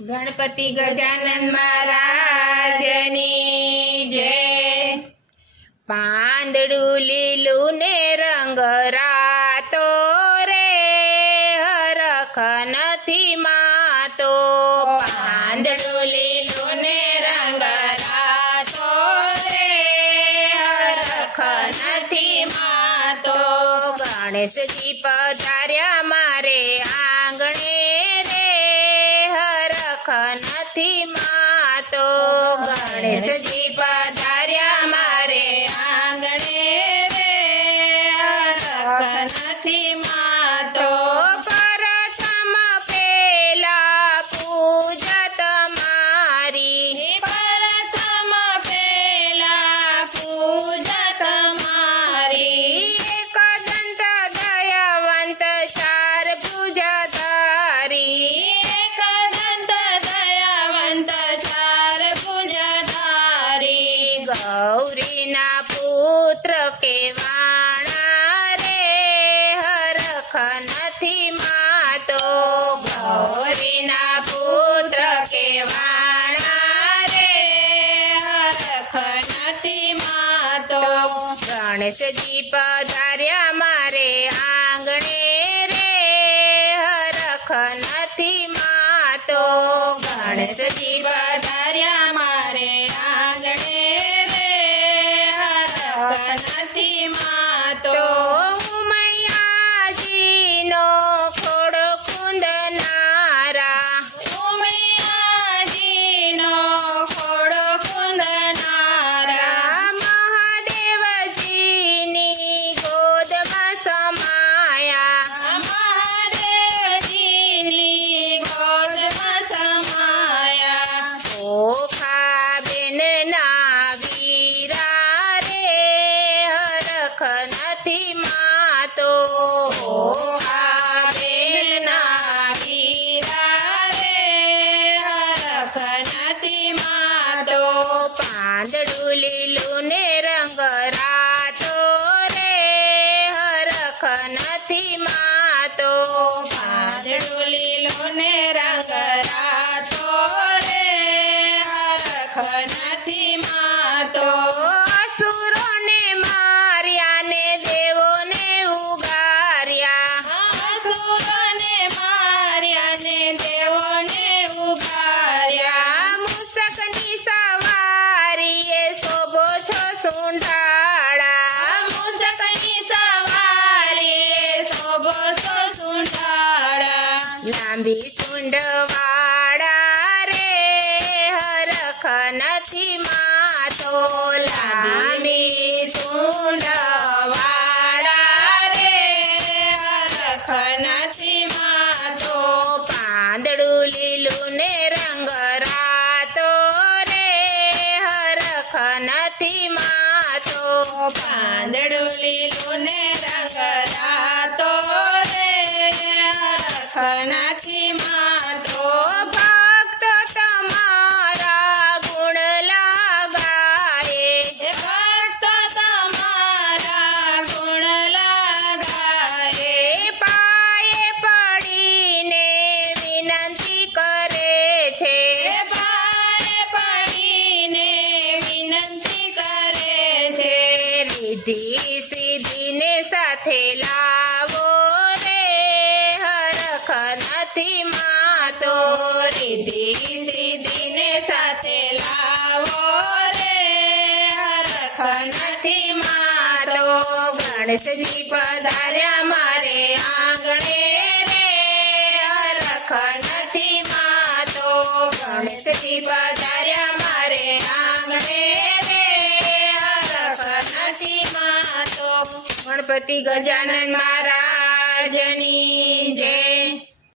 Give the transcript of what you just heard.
ગણપતિ ગજાનન મહારાજની જય. પાંદડું લીલું ને રંગ રાતો રે હરખ નથી માતો. પાંદડું લીલું ને રંગ રાતો રે હરખ નથી માતો. ગણેશજી પધાર્યા મારે આંગણે હરખ નથી માતો ગણેશજી પધાર્યા પુત્ર કેવાણા રે હરખ નથી માતો. ગૌરીના પુત્ર કેવાણા રે હરખ નથી માતો. ગણેશજી પધાર્યા મારે આંગણે રે હરખ નથી માતો. ગણેશજી લાંબી સુંઢવાળા રે હરખ નથી માતો લાંબી સુંઢવાળા રે હરખ નથી માતો પાંદડું લીલું ને રંગ રાતો રે હરખ નથી માતો પાંદડું લીલું ને સાથે લાવો રે હરખ નથી માતો રીધિ સિદ્ધિને સાથે લાવો રે હરખ નથી માતો ગણેશજી પધાર્યા મારે આંગણે રે હરખ નથી માતો ગણેશજી પધાર્યા મારે આંગણે રે હરખ નથી ગણપતિ ગજાનન મહારાજની જય.